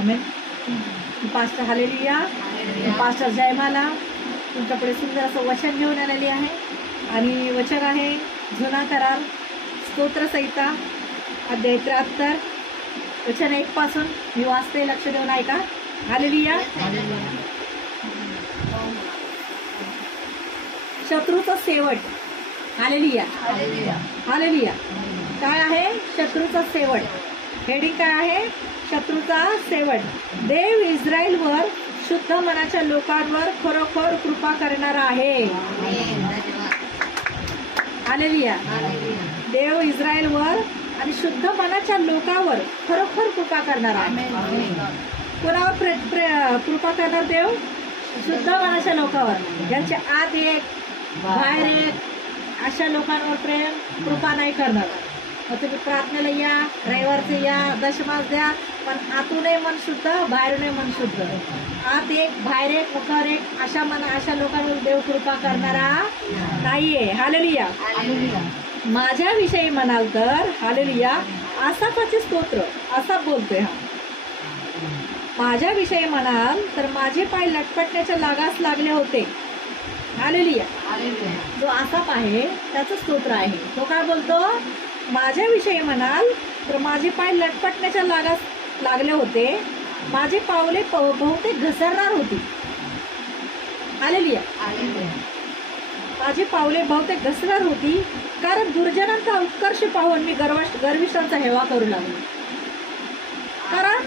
आमेन. Pastor hallelujah. Pastor Jayamala तुमच्याकडे सुंदर असं वचन घेऊन आलेली आहे आणि वचन आहे जुना करार स्तोत्रसंहिता अध्याय 73 वचन 1 पासून मी वाचते. लक्ष देऊन ऐका. हालेलुया. शत्रूचा शेवट. हालेलुया. हालेलुया. काय आहे शत्रूचा शेवट? हेडिंग काय आहे? शत्रूचा शेवट. देव इस्रायलवर शुद्ध मनाच्या लोकांवर खरोखर कृपा करणार आहे. हालेलुया. देव इस्रायलवर आणि शुद्ध मनाच्या लोकांवर खरोखर कृपा करणार आहे. कोणावर कृपा करणार देव? शुद्ध मनाच्या लोकांवर. ज्यांच्या आत एक बाहेर एक अशा लोकांवर प्रेम कृपा नाही करणार. मग तुम्ही प्रार्थनेला या, रविवारचे या, दशमास द्या, पण आतूनही मन शुद्ध बाहेरूनही मन शुद्ध. आत एक बाहेर एक मुखावर एक अशा लोकांवर देव कृपा करणारा नाहीये. हालेलुया. माझ्याविषयी म्हणाल तर हालेलुया आसाफाचे स्तोत्र असा बोलतोय. हा माझ्याविषयी म्हणाल तर माझे पाय लटपटण्याच्या लागास लागले होते. हालेलुया. जो आसाफ आहे त्याचं स्तोत्र आहे. तो काय बोलतो? माझ्याविषयी म्हणाल तर माझे पाय लटपटण्याच्या लागास लागले होते, माझे पावले बहुतेक घसरणार होती. हालेलुया. माझी पावले बहुतेक घसरणार होती, कारण दुर्जनांचा उत्कर्ष पाहून मी गर्विष्ठांचा हेवा करू लागलो. कारण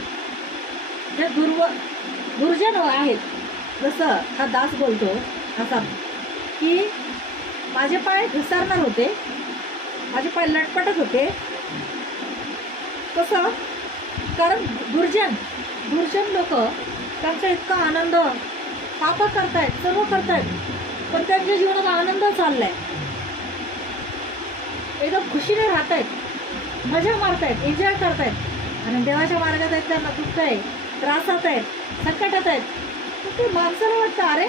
जे दुर्जन आहेत, जसं हा दास बोलतो असा की माझे पाय घसरणार होते, माझे पाय लटपटत होते. कसं? कारण दुर्जन लोक त्यांचा इतका आनंद पाप करतायत, सर्व करतायत, पण त्यांच्या जीवनात आनंद चाललाय. एकदम खुशीने राहतायत, मजा मारतायत, एन्जॉय करतायत. आणि देवाच्या मार्गात आहेत त्यांना दुःख आहे, त्रासात आहेत, संकटात आहेत. ते माणसाला वाटतं अरे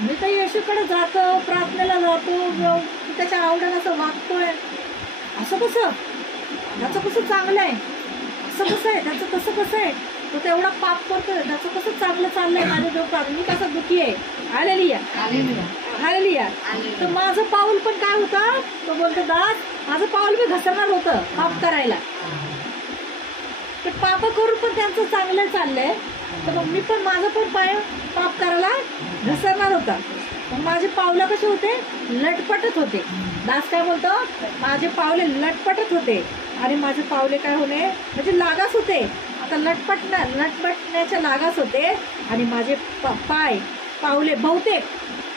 मी तर येशूकडे जातो, प्रार्थनेला जातो, त्याच्या आवडीनं असं वागतोय, असं कसं? त्याचं कसं चांगलं आहे, असं कसं आहे, त्याचं कसं आहे, तो तेवढा पाप करतोय, त्याचं कसं चांगलं चाललंय, माझ्या डोक्यात मी कसं दुःखी आहे. हालेलुया. हालेलुया. तर माझं पाऊल पण काय होतं? तो बोलतो दास माझं पाऊल बी घसरणार होतं पाप करायला. ते पाप करून पण त्यांचं चांगलं चाललंय, तर मग मी पण माझं पण पाय पाप करायला घसरणार होता. मग माझे पावलं कसे होते? लटपटत होते. दास काय बोलतो? माझे पावले लटपटत होते आणि माझे पावले काय होणे म्हणजे लागास होते. आता लटपटण्याच्या लागास होते आणि माझे पावले बहुतेक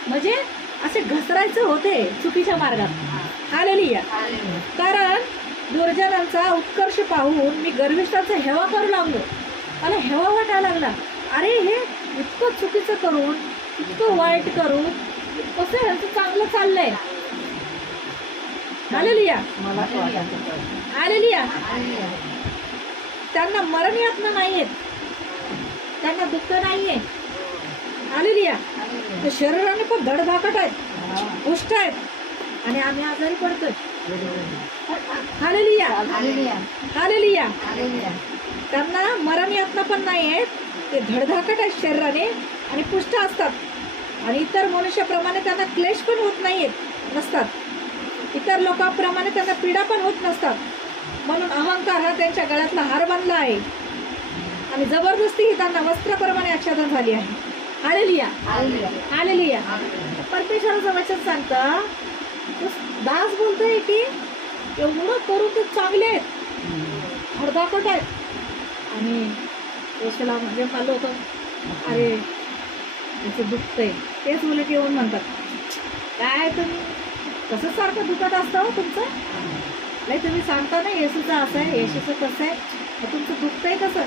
म्हणजे असे घसरायचे होते चुकीच्या मार्गात. हालेलुया. कारण दुर्जनांचा उत्कर्ष पाहून मी गर्विष्ठांचा हेवा करू लागलो. मला हेवा वाटायला लागला, अरे हे इतकं चुकीचं करून, इतकं वाईट करून कसं ह्यांचं चांगलं चाललंय. हालेलुया. हालेलुया. त्यांना मरण यातना नाहीयेत, त्यांना दुःख नाहीये. हालेलुया. ते शरीराने पण धडधाकट आहेत, पुष्ट आहेत आणि आम्ही आजारी पडतोय. हालेलुया. हालेलुया. त्यांना मरण यातना पण नाही आहेत, ते धडधाकट आहेत शरीराने आणि पुष्ट असतात. आणि इतर मनुष्याप्रमाणे त्यांना क्लेश पण होत नसतात. इतर लोकांप्रमाणे त्यांना पीडा पण होत नसतात. म्हणून अहंकार हा त्यांच्या गळ्यातला हार बनला आहे आणि जबरदस्ती ही त्यांना वस्त्राप्रमाणे आच्छादन झाली आहे. हालेलुया. हालेलुया. परमेश्वराचं वचन सांगतं, दास बोलतोय की एवढं करून ते चांगले आहेत, धडधाकट आहेत. आणि येशूला म्हणजे पाहिलं होतं, अरे त्याचं दुखतंय. तेच उलट येऊन म्हणतात, काय तुम्ही कसं सारखं दुखत असतं तुमचं? नाही तुम्ही सांगता ना येशूचं असं आहे, येशूचं कसं आहे, तुमचं दुखतंय कसं?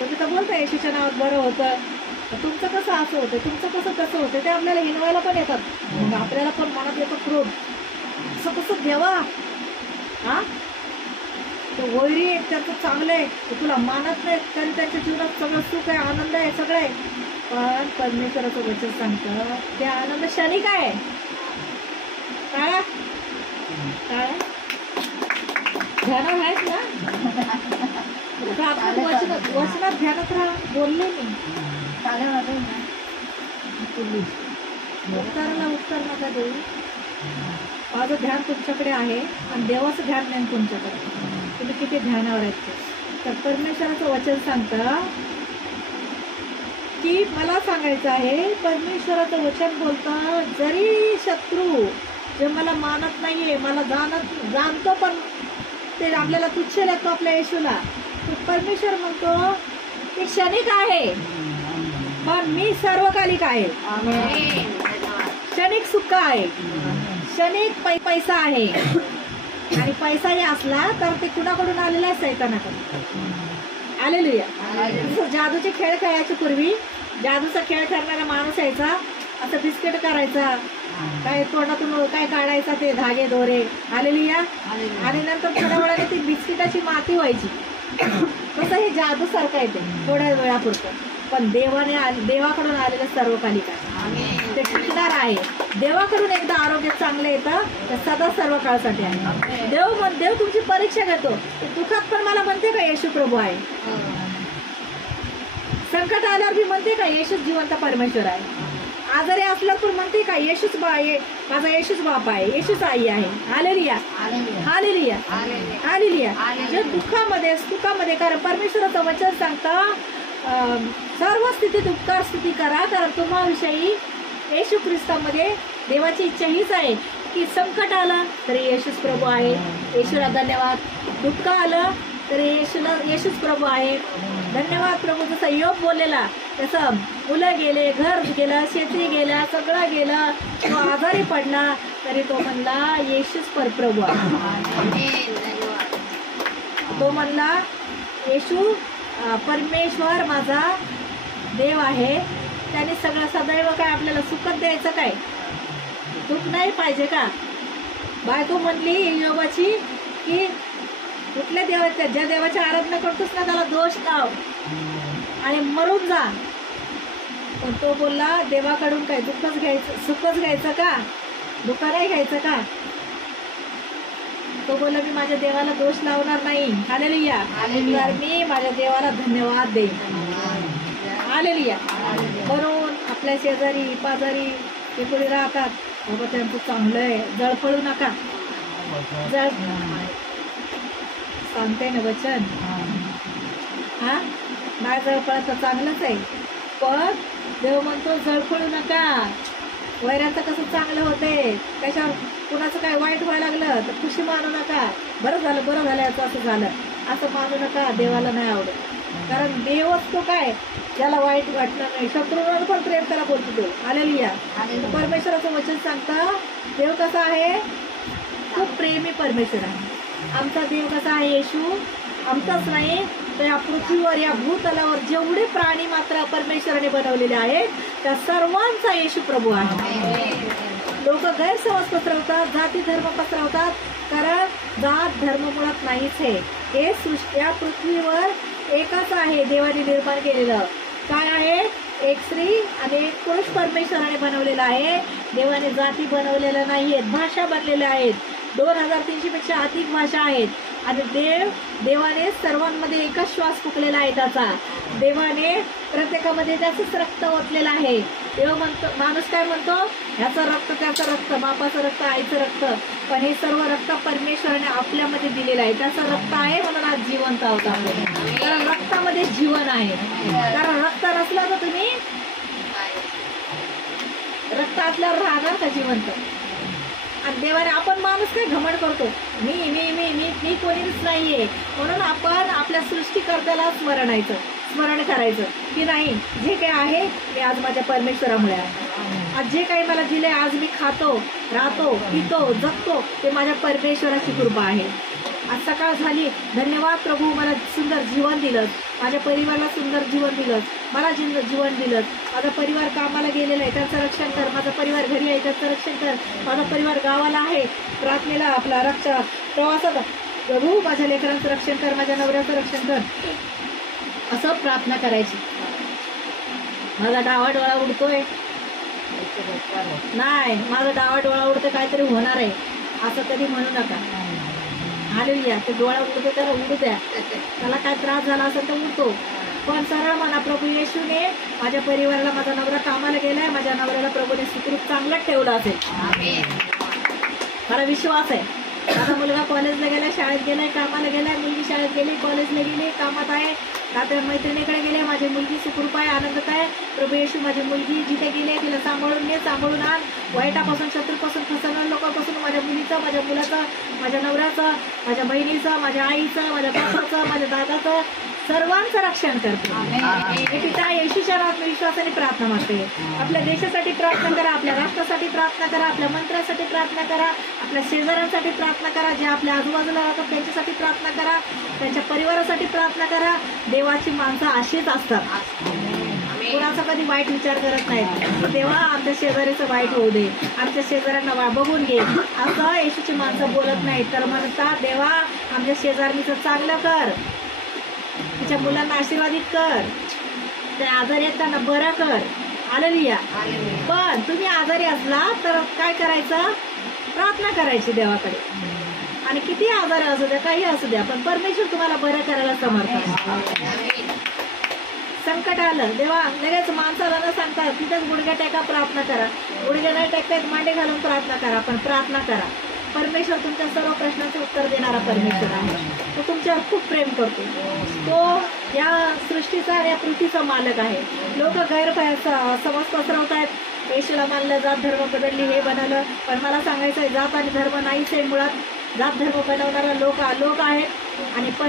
तुम्ही तर बोलता येशूच्या नावात बरं होतं, तुमचं कसं असं होतं, तुमचं कसं कसं होतं. ते आपल्याला हिनवायला पण येतात. मग आपल्याला पण मनात येतं क्रोध, असं कसं देवा. हा ते वैरी आहे, त्यांचं चांगलं आहे, ते तुला मानत नाही, तरी त्यांच्या जीवनात सगळं सुख आहे, आनंद आहे, सगळं आहे. पण परमेश्वराचं वचन सांगतं ते आनंद क्षणिक आहे. काय काय ध्यानावर आहेत ना? वचनात ध्यानात राहा. बोलले मी उत्तराला उत्तर नका देऊ. माझं ध्यान तुमच्याकडे आहे आणि देवाचं ध्यान नाही तुमच्याकडे. तुम्ही किती ध्यानावर आहेत. तर परमेश्वराचं वचन सांगतं की मला सांगायचं आहे, परमेश्वराचं वचन बोलतं, जरी शत्रू जे मला मानत नाहीये, मला जाणतो पण ते आपल्याला तुच्छ लागतो आपल्या येशूला, तर परमेश्वर म्हणतो की क्षणिक आहे पण मी सर्वकालिक आहे. क्षणिक सुख आहे, क्षणिक पैसा आहे. आणि पैसाही असला तर ते कुणाकडून आलेला आहे? सैतानाकडून आलेलुया. जादूचे खेळ खेळायचे पूर्वी जादूचा खेळ करणारा माणूस यायचा, असं बिस्किट करायचा, काय तोंडातून काय काढायचा ते धागे दोरे आलेलुया. आणि नंतर थोड्या वेळाने ती बिस्किटाची माती व्हायची. तसं हे जादू सारखं येते थोड्या वेळापुरतं. पण देवाकडून आलेलं सर्वकालिक आहे, ते टिकणार आहे. देवाकडून एकदा आरोग्य चांगलं येतं तर सदा सर्व काळासाठी आहे. देव तुमची परीक्षा घेतो. दुःखात पण मला म्हणते का येशू प्रभू आहे? संकट आल्यावर भी म्हणते का येशूच जिवंत परमेश्वर आहे? आजारी असल्यावर पण म्हणते का येशूच माझा येशूच बाप आहे, येशूच आई आहे. Hallelujah, hallelujah, hallelujah. जे दुःखामध्ये सुखामध्ये, कारण परमेश्वराचं वचन सांगतं सर्व स्थितीत उपकार स्तुती करा, कारण तुम्हाविषयी येशू ख्रिस्तामध्ये देवाची इच्छा हीच आहे की संकट आलं तरी येशूच प्रभू आहे, येशूला धन्यवाद. दुःख आलं तरी येशूच प्रभू आहे, धन्यवाद प्रभू. जसं योग बोललेला तसं मुलं गेले, घर गेलं, शेती गेल्या, सगळं गेलं, तो आजारी पडला तरी तो म्हणला येशूच परप्रभू आहे. तो म्हणला येशू परमेश्वर माझा देव आहे. त्याने सगळं सदैव काय आपल्याला सुखच द्यायचं, काय दुःख नाही पाहिजे का? बायको म्हणली योगाची की कुठल्या देवाच्या, ज्या देवाची आराधना करतोस ना त्याला दोष लाव आणि मरून जा. पण तो बोलला देवाकडून काय दुःखच घ्यायचं, सुखच घ्यायचं का? दुःख नाही घ्यायचं का? तो बोलला मी माझ्या देवाला दोष लावणार नाही. हालेलुया. तर मी माझ्या देवाला धन्यवाद देईन. हालेलुया. म्हणून आपल्या शेजारी पाजारी ते कोणी राहतात, बाबा त्यांचं चांगलं आहे, जळफळू नका. सांगते ना वचन, हा नाही जळफळत तर चांगलंच आहे, पण देव म्हणतो जळफळू नका. वैराचं कसं चांगलं होते, त्याच्यावर कुणाचं काय वाईट व्हायला लागलं तर खुशी मानू नका. बरं झालं याचं असं झालं असं मानू नका. देवाला नाही आवडत, कारण देवच तो काय ज्याला वाईट वाटणार नाही. शत्रूंवर पण प्रेम त्याला बोलतो देव. हालेलुया. परमेश्वराचं वचन सांगतं देव कसा आहे? खूप प्रेमी परमेश्वर आहे. आमचा देव कसा आहे? येशू आमचाच नाही तर या पृथ्वीवर, या भूतलावर जेवढे प्राणी मात्र परमेश्वराने बनवलेले आहेत त्या सर्वांचा येशू प्रभू आहे. लोक गैरसमज पसरवतात, जाती धर्म पसरवतात, कारण जात धर्म मुळात नाहीच आहे. हे सृष्टी या पृथ्वीवर एकच आहे देवाने निर्माण केलेलं. काय आहे? एक स्त्री आणि एक पुरुष परमेश्वराने बनवलेला आहे. देवाने जाती बनवलेल्या नाहीयेत, भाषा बनलेल्या आहेत. 2300 पेक्षा अधिक भाषा आहेत. आणि देवाने सर्वांमध्ये एकच श्वास फुकलेला आहे त्याचा. देवाने प्रत्येकामध्ये त्याचंच रक्त ओतलेलं आहे. देव म्हणतो, माणूस काय म्हणतो? ह्याचं रक्त, त्याचं रक्त, बापाचं रक्त, आईचं रक्त, पण हे सर्व रक्त परमेश्वराने आपल्यामध्ये दिलेलं आहे. त्याचं रक्त आहे म्हणून आज जिवंत आहोत आपण. कारण रक्तामध्ये जीवन आहे. कारण रक्त नसलं तर तुम्ही रक्त असल्यावर राहणार का जिवंत? आणि देवाने, आपण माणूस काय घमंड करतो, मी मी मी मी मी कोणीच नाहीये, म्हणून आपण आपल्या सृष्टीकर्त्याला स्मरण करायचं की नाही, जे काही आहे ते आज माझ्या परमेश्वरामुळे आहे. आज जे काही मला दिले, आज मी खातो, राहतो, पितो, जगतो, ते माझ्या परमेश्वराची कृपा आहे. आज सकाळ झाली, धन्यवाद प्रभू, मला सुंदर जीवन दिलं, माझ्या परिवाराला सुंदर जीवन दिलं, मला जीवन दिलं. माझा परिवार कामाला गेलेला आहे, त्याचं रक्षण कर. माझा परिवार घरी आहे, त्याचं रक्षण कर. माझा परिवार गावाला आहे, प्रार्थनेला आपला प्रवासात, प्रभू माझ्या लेकरांचं रक्षण कर, माझ्या नवऱ्याचं रक्षण कर, असं प्रार्थना करायची. माझा डावा डोळा उडतोय नाही, माझा डावा डोळा उडतोय, काहीतरी होणार आहे असं कधी म्हणू नका. हालेलुया. ते डोळा उडू दे, त्याला उडू द्या. त्याला काय त्रास झाला असेल तर उडतो. पण सरळ म्हणा, प्रभू येशूने माझ्या परिवाराला, माझा नवरा कामाला गेलाय, माझ्या नवऱ्याला प्रभूने सुखरूप चांगलाच ठेवलं असेल. मला विश्वास आहे. माझा मुलगा कॉलेजला गेलाय, शाळेत गेलाय, कामाला गेलाय, मुलगी शाळेत गेली, कॉलेजला गेली, कामात आहे, रात्री मैत्रिणीकडे गेले, माझी मुलगी सुखरूप आहे, आनंदात आहे. प्रभू येशू माझी मुलगी जिथे गेली तिला सांभाळून घे, सांभाळून आण. वाईटापासून, शत्रूपासून, फसवणाऱ्या लोकांपासून माझ्या मुलीचं, माझ्या मुलाचं, माझ्या नवऱ्याचं, माझ्या बहिणीचं, माझ्या आईचं, माझ्या बापाचं, माझ्या दादाचं, सर्वांचं रक्षण करते. हे पिता येशूच्या नावात विश्वासाने प्रार्थना मागते. आपल्या देशासाठी प्रार्थना करा, आपल्या राष्ट्रासाठी प्रार्थना करा, आपल्या मंत्र्यासाठी प्रार्थना करा, आपल्या शेजाऱ्यांसाठी प्रार्थना करा, जे आपल्या आजूबाजूला राहतात त्यांच्यासाठी प्रार्थना करा, त्यांच्या परिवारासाठी प्रार्थना करा. देवाची माणसं अशीच असतात, कोणाचा कधी वाईट विचार करत नाहीत. तेव्हा आमच्या शेजारीचं वाईट होऊ दे, आमच्या शेजाऱ्यांना बघून घे, असं येशूची माणसं बोलत नाहीत. तर म्हणतात, देवा आमच्या शेजारणीचं चांगलं कर, तिच्या मुलांना आशीर्वादित कर, ते आजारी आहेत त्यांना बरं कर. हालेलुया. पण तुम्ही आजारी असला तर काय करायचं? प्रार्थना करायची देवाकडे. आणि किती आजार असू द्या, काही असू द्या, पण परमेश्वर तुम्हाला बरं करायला समर्थ आहे. संकट आलं, देवा लगेच माणसाला न सांगता तिथेच गुडघ्या टेका, प्रार्थना करा. गुडघ्या नाही टेकतायत, मांडे घालून प्रार्थना करा, पण प्रार्थना करा. परमेश्वर तुमच्या सर्व प्रश्नांचं उत्तर देणारा परमेश्वर आहे. तो तुमच्यावर खूप प्रेम करतो. तो या सृष्टीचा आणि या पृथ्वीचा मालक आहे. लोक समज पसरवत आहेत, येशूला मानलं, जात धर्म बदलली, हे बनवलं. पण मला सांगायचं आहे, जात आणि धर्म नाहीच आहे. मुळात जात धर्म बनवणारा लोक आहेत आणि पण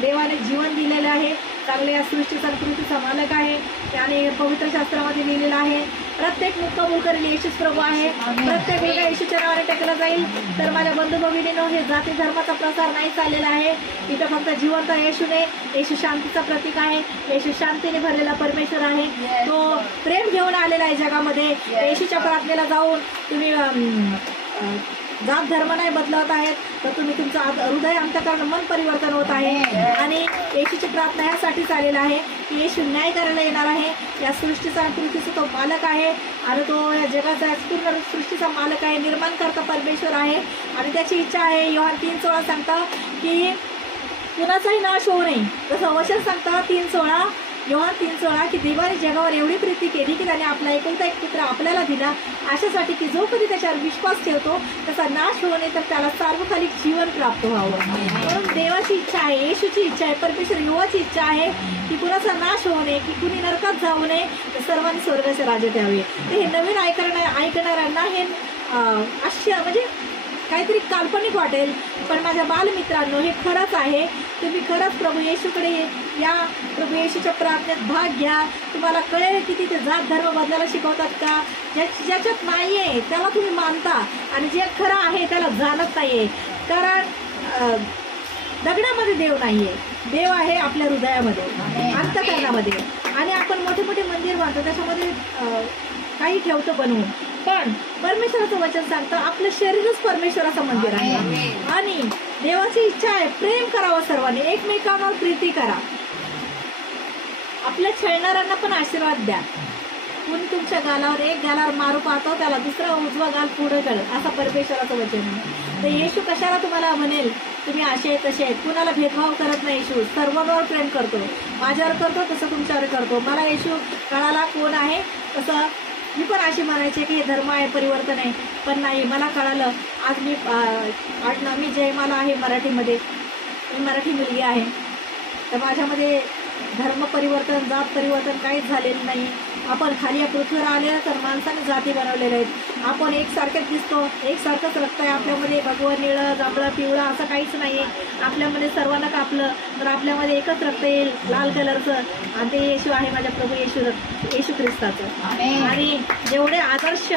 देवाने जीवन दिलेलं आहे. चांगले या सृष्टीचा पृथ्वीचा मालक आहे. त्याने पवित्र शास्त्रामध्ये लिहिलेलं आहे, प्रत्येक मुख कबूल करेल येशूच प्रभू आहे, प्रत्येक मुलगा येशूच्या नावाने टेकला जाईल. तर माझ्या बंधू भगिनींनो, हे जाती धर्माचा प्रसार नाही चाललेला आहे. इथं फक्त जिवंत येशूने, येशू शांतीचा प्रतीक आहे, येशू शांतीने भरलेला परमेश्वर आहे. तो प्रेम घेऊन आलेला आहे जगामध्ये. येशूच्या प्रार्थनेला जाऊन तुम्ही जात धर्म नाही बदलवत आहेत, तर तुम्ही तुमचं हृदय अंतःकरण मन परिवर्तन होत आहे. आणि येशूची प्रार्थना यासाठीच आलेला आहे की येशू न्याय करायला येणार आहे. या सृष्टीचा आणि पृथ्वीचा तो मालक आहे आणि तो या जगाचा पूर्ण सृष्टीचा मालक आहे, निर्माणकर्ता परमेश्वर आहे. आणि त्याची इच्छा आहे. योहान 3:16 सांगता की कुणाचाही नाश होऊ नये. जसं वचन सांगता 3:16, योहान 3:16 की देवाने जगावर एवढी प्रीती केली की त्याने आपला एकुलता एक पुत्र आपल्याला दिला, अशासाठी की जो कधी त्याच्यावर विश्वास ठेवतो त्याचा नाश होऊ नये, तर त्याला सार्वकालिक जीवन प्राप्त व्हावं. म्हणून देवाची इच्छा आहे, येशूची इच्छा आहे, परमेश्वर युवाची इच्छा आहे की कुणाचा नाश होऊ नये, की कुणी नरकात जाऊ नये, तर सर्वांनी स्वर्गाचे राज्यात यावे. तर हे नवीन ऐकणाऱ्यांना हे म्हणजे काहीतरी काल्पनिक वाटेल, पण माझ्या बालमित्रांनो हे खरंच आहे. तुम्ही खरंच प्रभू येशूकडे या, प्रभू येशूच्या प्रार्थनेत भाग घ्या. तुम्हाला कळेल की तिथे जात धर्म बदलायला शिकवतात का. ज्याच्यात नाही आहे त्याला तुम्ही मानता आणि जे खरं आहे त्याला जाणत नाही आहे. कारण दगडामध्ये देव नाही आहे, देव आहे आपल्या हृदयामध्ये, अंतःकरणामध्ये. आणि आपण मोठे मोठे मंदिर बांधतो, त्याच्यामध्ये काही ठेवतो बनवून, पण परमेश्वराचं वचन सांगतं आपलं शरीरच परमेश्वराचं मंदिर आहे. आणि देवाची इच्छा आहे प्रेम करावं सर्वांनी, एकमेकांवर प्रीती करा, आपल्या छळणाऱ्यांना पण आशीर्वाद द्या. कोणी तुमच्या गालावर एक गालावर मारू पाहतो त्याला दुसरा उजवा गाल पुढे कळ, असा परमेश्वराचं वचन आहे. तर येशू कशाला तुम्हाला म्हणेल तुम्ही असे आहेत तसे आहेत. कुणाला भेदभाव करत नाही. येशू सर्वांवर प्रेम करतो. माझ्यावर करतो तसं तुमच्यावर करतो. मला येशू कळाला कोण आहे तसं मी पण अशी म्हणायचे की हे धर्म आहे, परिवर्तन आहे, पण नाही, मला कळालं. आज मी आडनाव मी जयमाला आहे मराठीमध्ये, मी मराठी मुलगी आहे. तर माझ्यामध्ये धर्म परिवर्तन, जात परिवर्तन काहीच झालेलं नाही. आपण खाली या पृथ्वीवर आले तर माणसाने जाती बनवलेल्या आहेत. आपण एकसारखेच दिसतो, एकसारखंच रक्त आहे आपल्यामध्ये. भगवं, निळं, जांभळं, पिवळं असं काहीच नाही आहे आपल्यामध्ये. सर्वांना कापलं तर आपल्यामध्ये एकच रक्त येईल, लाल कलरचं, आणि ते येशू आहे, माझ्या प्रभू येशू ख्रिस्ताचं. आणि जेवढे आदर्श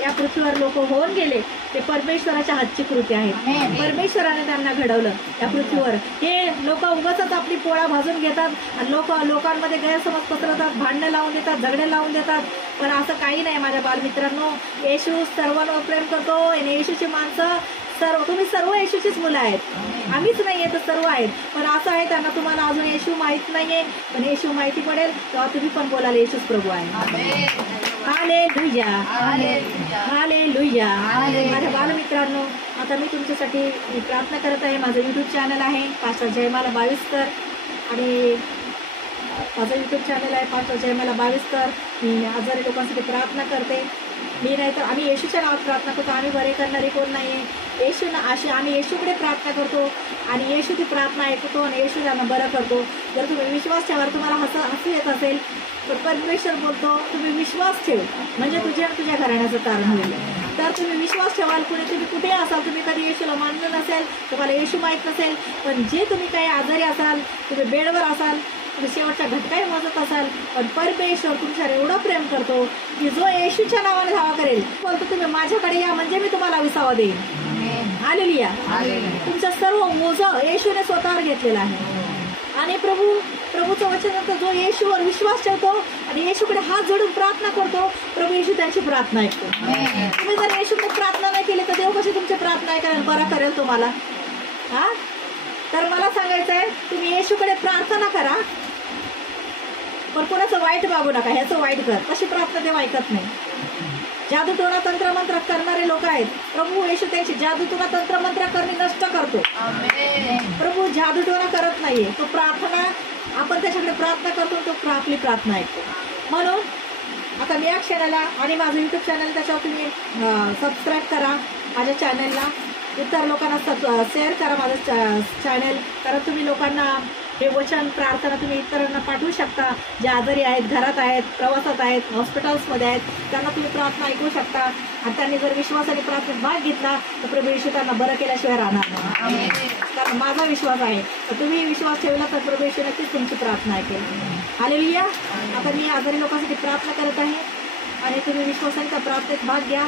या पृथ्वीवर लोक होऊन गेले ते परमेश्वराच्या हातची कृती आहे. परमेश्वराने त्यांना घडवलं या पृथ्वीवर. हे लोक उगाचच आपली पोळा भाजून घेतात आणि लोकांमध्ये गैरसमज पसरवतात, भांडणं लावून देतात, झगडे लावून देतात. पण असं काही नाही माझ्या बालमित्रांनो. येशू सर्वांवर प्रेम करतो. आणि येशूची माणसं तुम्ही सर्व येशूचीच मुलं आहेत. आम्हीच नाही आहे तर सर्व आहेत. पण असं आहे त्यांना तुम्हाला अजून येशू माहीत नाहीये, पण येशू माहिती पडेल तेव्हा तुम्ही पण बोलाल येशूच प्रभू आहे. Hallelujah hallelujah. हालेलुया. हालेलुया. माझ्या बालमित्रांनो, आता मी तुमच्यासाठी मी प्रार्थना करत आहे. माझं यूट्यूब चॅनल आहे पास्टर जयमाला बाविस्कर आणि माझं यूट्यूब चॅनल आहे पास्टर जयमाला बाविस्कर. मी आजारी लोकांसाठी प्रार्थना करते. मी नाही तर आम्ही येशूच्या नावात प्रार्थना करतो. आम्ही बरे करणारे कोण नाही आहे. आम्ही येशूकडे प्रार्थना करतो आणि येशू ती प्रार्थना ऐकतो आणि येशू त्यांना बरं करतो. जर तुम्ही विश्वास ठेवाल, तुम्हाला हसू येत असेल तर परमेश्वर बोलतो तुम्ही विश्वास ठेव म्हणजे तुझ्या घराण्याचं कारण होईल. तर तुम्ही विश्वास ठेवाल. तुम्ही कुठेही असाल, तुम्ही कधी येशूला मानलं नसेल, तुम्हाला येशू माहीत नसेल, पण जे तुम्ही काही आजारी असाल, तुम्ही बेडवर असाल, तुम्ही शेवटच्या घटकाही मोजत असाल, पण परमेश्वर तुमच्यावर एवढं प्रेम करतो की जो येशूच्या नावाने धावा करेल बोलतो तुम्ही माझ्याकडे या म्हणजे मी तुम्हाला विसावा देईन. हालेलुया. तुमचं सर्व मोज येशूने स्वतःवर घेतलेलं आहे आणि प्रभूचं वचन म्हणतो जो येशूवर विश्वास ठेवतो आणि येशूकडे हात जोडून प्रार्थना करतो, प्रभू येशू त्यांची प्रार्थना ऐकतो. तुम्ही जर येशूकडे प्रार्थना नाही केली तर देव कशी तुमची प्रार्थना ऐकेल, बरं करेल तुम्हाला. हा, तर मला सांगायचं आहे तुम्ही येशूकडे प्रार्थना करा, पण कोणाचं वाईट मागू नका. ह्याचं वाईट कर, तशी प्रार्थना देव ऐकत नाही. जादूटोणा तंत्रमंत्र करणारे लोक आहेत, प्रभू येशू त्यांची जादूटोणा तंत्रमंत्र करणे नष्ट करतो. प्रभू जादूटोणा करत नाहीये, तो प्रार्थना आपण त्याच्याकडे प्रार्थना करतो, तो आपली प्रार्थना ऐकतो. म्हणून आता मी या क्षणाला आणि माझं यूट्यूब चॅनल त्याच्यावर तुम्ही सबस्क्राईब करा माझ्या चॅनलला, इतर लोकांना शेअर करा माझं चॅनल, कारण तुम्ही लोकांना हे वचन प्रार्थना तुम्ही इतरांना पाठवू शकता. जे आजारी आहेत, घरात आहेत, प्रवासात आहेत, हॉस्पिटल्समध्ये आहेत, त्यांना तुम्ही प्रार्थना ऐकू शकता आणि त्यांनी जर विश्वासाने प्रार्थनेत भाग घेतला तर प्रभू येशू त्यांना बरं केल्याशिवाय राहणार नाही. कारण माझा विश्वास आहे तर तुम्ही विश्वास ठेवला तर प्रभू येशू नक्कीच तुमची प्रार्थना ऐकेल. हालेलुया. आता मी आजारी लोकांसाठी प्रार्थना करत आहे आणि तुम्ही विश्वासाने त्या प्रार्थनेत भाग घ्या.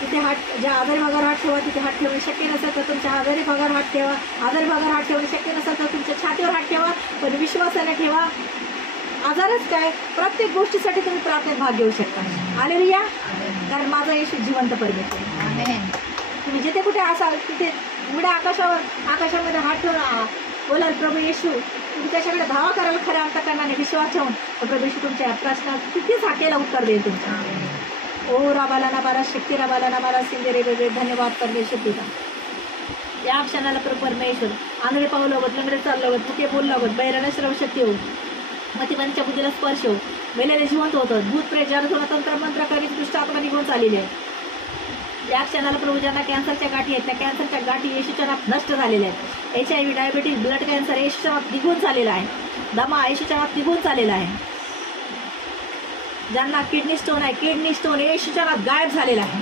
तिथे ज्या आजारी भागावर हात ठेवा, तिथे हात ठेवणे शक्य नसेल तर तुमच्या आजारी भागावर हात ठेवा. आजारी भागावर हात ठेवणे शक्य नसेल तर तुमच्या छातीवर हात ठेवा, पण विश्वासाने ठेवा. आजारच काय, प्रत्येक गोष्टीसाठी तुम्ही प्रार्थनेत भाग घेऊ शकता. हालेलुया. कारण माझा येशू जिवंत परमेश्वर. तुम्ही जिथे कुठे असाल तिथे उघड्या आकाशामध्ये हात ठेवून बोलाल प्रभू येशू, तुम्ही त्याच्याकडे धावा करायला खऱ्या अंतकरणाने विश्वास ठेवून तर प्रभू येशू तुमच्या प्रश्नात किती साकेला उत्तर देईल तुमच्या. ओ राबाला ना बारा शक्ती राबाला ना बारा सिंदे रे. धन्यवाद परमेश्वर तुझा. या क्षणाला परमेश्वर आंधळे पाहू लागत, लंगडे चालू लागत, मुके बोल लागत, बैराने श्रव शक्ती हो, मतिमानीच्या बुद्धीला स्पर्श हो, मेलेले जिवंत होतं, भूत प्रेत जादू तंत्र मंत्र करीत दुष्ट आत्मा निघून चाललेली आहे. या क्षणाला प्रभू ज्यांना कॅन्सरच्या गाठी आहेत त्या कॅन्सरच्या गाठी येशूच्या नावात नष्ट झालेल्या आहेत. HIV, डायबिटीज, ब्लड कॅन्सर येशूच्या नावात निघून चाललेला आहे. दमा येशूच्या नावात निघून चाललेला आहे. ज्यांना किडनी स्टोन आहे, किडनी स्टोन येशूच्या नावात गायब झालेला आहे.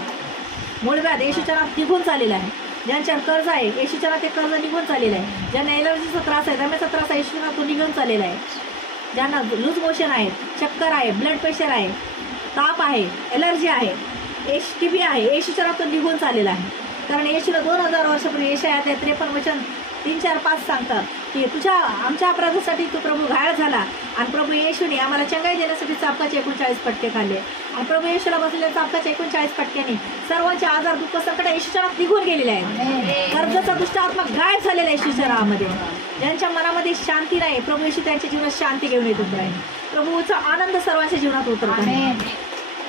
मूळव्याध येशूच्या नावात निघून चाललेला आहे. ज्यांच्यावर कर्ज आहे येशूच्या नावात ते कर्ज निघून चाललेलं आहे. ज्यांना एलर्जीचा त्रास आहे, दम्याचा त्रास आहे, येशूच्या नावात तो निघून चाललेला आहे. ज्यांना लूज मोशन आहे, चक्कर आहे, ब्लड प्रेशर आहे, ताप आहे, एलर्जी आहे, TB आहे, येशूच्या नावात तो निघून चाललेला आहे. कारण येशूला 2000 वर्षापूर्वी यशायात 53 वचन 3, 4, 5 सांगतात की आमच्या अपराधासाठी तू प्रभू घायल झाला आणि प्रभू येशूने आम्हाला चंगाई देण्यासाठी चापकाचे 39 फटके खाल्ले आणि प्रभू येशूला बसलेल्या चापकाच्या 39 फटक्याने सर्वांचे आजार, दुःख, संकट येशूच्या नावात निघून गेलेले आहेत. कर्जाचा दुष्ट आत्मा गायब झालेला आहे येशूच्या नावामध्ये. ज्यांच्या मनामध्ये शांती नाही, प्रभू येशू त्यांच्या जीवनात शांती घेऊन येत आहे. प्रभूचा आनंद सर्वांच्या जीवनात उतरत आहे.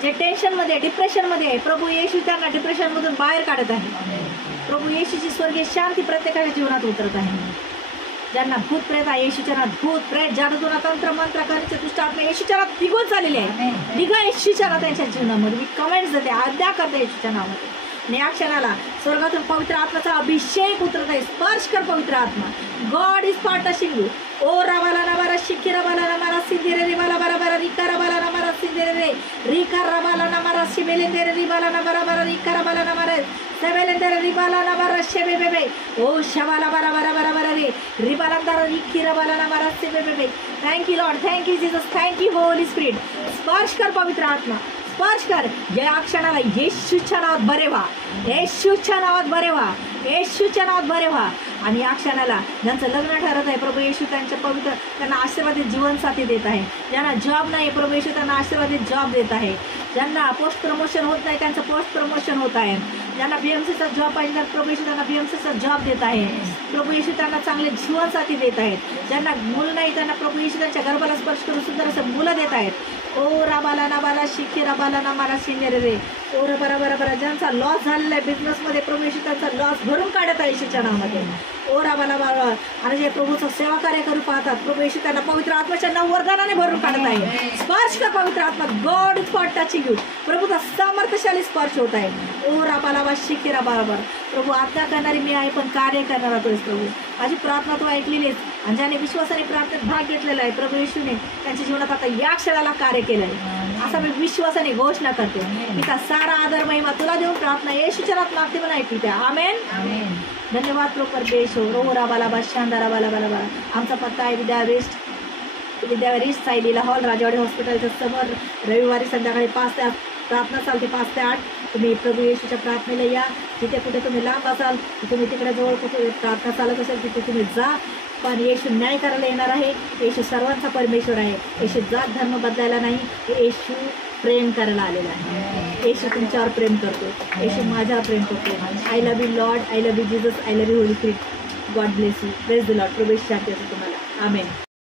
जे टेन्शनमध्ये, डिप्रेशनमध्ये आहे, प्रभू येशू त्यांना डिप्रेशनमधून बाहेर काढत आहे. प्रभू येशूची स्वर्गीय शांती प्रत्येकाच्या जीवनात उतरत आहे. ज्यांना भूत प्रेत आहे येशूच्या नावात, भूत प्रेत जादूटोणा तंत्र मंत्र करण्याचे दुष्ट आत्मा येशूच्या नावात निघून चाललेले आहे. निघा येशूच्या नावात त्यांच्या जीवनामध्ये. मी कमेंट्स देते, आज्ञा करते येशूच्या नावामध्ये. आणि या क्षणाला स्वर्गातून पवित्र आत्म्याचा अभिषेक उतरत आहे. स्पर्श कर पवित्र आत्मा. God is partnering you. ओ राबाला नामारा शिकी राबाला नामारा सिंदेरे रिबाला बारा बारा रिका राबाला नामारा सिंदेरे रे रिका राबाला नामारा शिबेलेंदेरे रिबाला नामारा बारा रिका राबाला नामारा सेबेलेंदेरे रिबाला नामारा शेबे बेबे ओ शबाला बारा बारा बारा बारा रे रिबाला नामारा रिकी राबाला नामारा शेबे बेबे. Thank you Lord, thank you Jesus, thank you Holy spirit. स्पर्श कर पवित्र आत्मा, स्पर्श कर. या क्षणाला येशूच्या नावात बरे व्हा, येशूच्या नावात बरे व्हा, येशूच्या नावात बरे व्हा. आणि या क्षणाला ज्यांचं लग्न ठरत आहे प्रभू येशू त्यांच्या पवित्र त्यांना आशीर्वादित जीवनसाथी देत आहे. ज्यांना जॉब नाही प्रभू येशू त्यांना आशीर्वादित जॉब देत आहे. ज्यांना पोस्ट प्रमोशन होत नाही त्यांचं पोस्ट प्रमोशन होत आहे. ज्यांना बीएमसीचा जॉब पाहिजे प्रभू येशू त्यांना बीएमसीचा जॉब देत आहे. प्रभू येशू त्यांना चांगले जीवनसाथी देत आहेत. ज्यांना मूल नाही त्यांना प्रभू येशू त्यांच्या गर्भाला स्पर्श करून सुंदर असं मुलं देत आहेत. ओ राबाला नाबाला शिखे राबाला नामाला शिंगे रे ओ बरा बरा बरा. ज्यांचा लॉस झालेला आहे बिझनेसमध्ये प्रभू येशू त्यांचा लॉस भरून काढत आहे येशूच्या नावामध्ये. ओ राबाला बाबा. आणि जे प्रभूचं सेवा कार्य करू पाहतात प्रभू येशू त्यांना पवित्र आत्म्याच्या नवरदानाने भरून काढत आहे. स्पर्श का पवित्र आत्मा. God is for touching you. प्रभूचा सामर्थ्यशाली स्पर्श होत आहे. ओ राबाला बा शिखे राबाला. प्रभू आज्ञा करणारी मी आहे पण कार्य करणारा तोच प्रभू. माझी प्रार्थना तो ऐकलेलीच आणि ज्याने विश्वासाने प्रार्थनेत भाग घेतलेला आहे प्रभू येशूने त्यांच्या जीवनात आता या क्षणाला कार्य केलं आहे असं मी विश्वासाने घोषणा करते. तिचा सारा आदर महिमा तुला देऊन प्रार्थना येशूच्या नावात मागते पण ऐकली त्या. आमेन. धन्यवाद प्रभू परमेश्वर. रो राबाला बा शांदा बाला बाला बाला. आमचा पत्ता आहे विद्यावेस्ट सायलीला हॉल राजवाडी हॉस्पिटलच्या समोर. रविवारी संध्याकाळी 5 ते 8 प्रार्थना चालते. 5 ते 8 तुम्ही प्रभू येशूच्या प्रार्थनेला या. जिथे कुठे तुम्ही लांब असाल तुम्ही तिकडे जवळ कुठे प्रार्थना चालत असेल तिथे तुम्ही जा. पण येशू न्याय करायला येणार आहे. येशू सर्वांचा परमेश्वर आहे. येशू जात धर्म बदलायला नाही. येशू प्रेम करायला आलेला आहे. येशू तुमच्यावर प्रेम करतो. येशू माझ्यावर प्रेम करतो. I love you Lord. I love you Jesus. I love you Holy Spirit. God bless you. Praise the Lord. प्रभू शांती असो तुम्हाला. आमेन.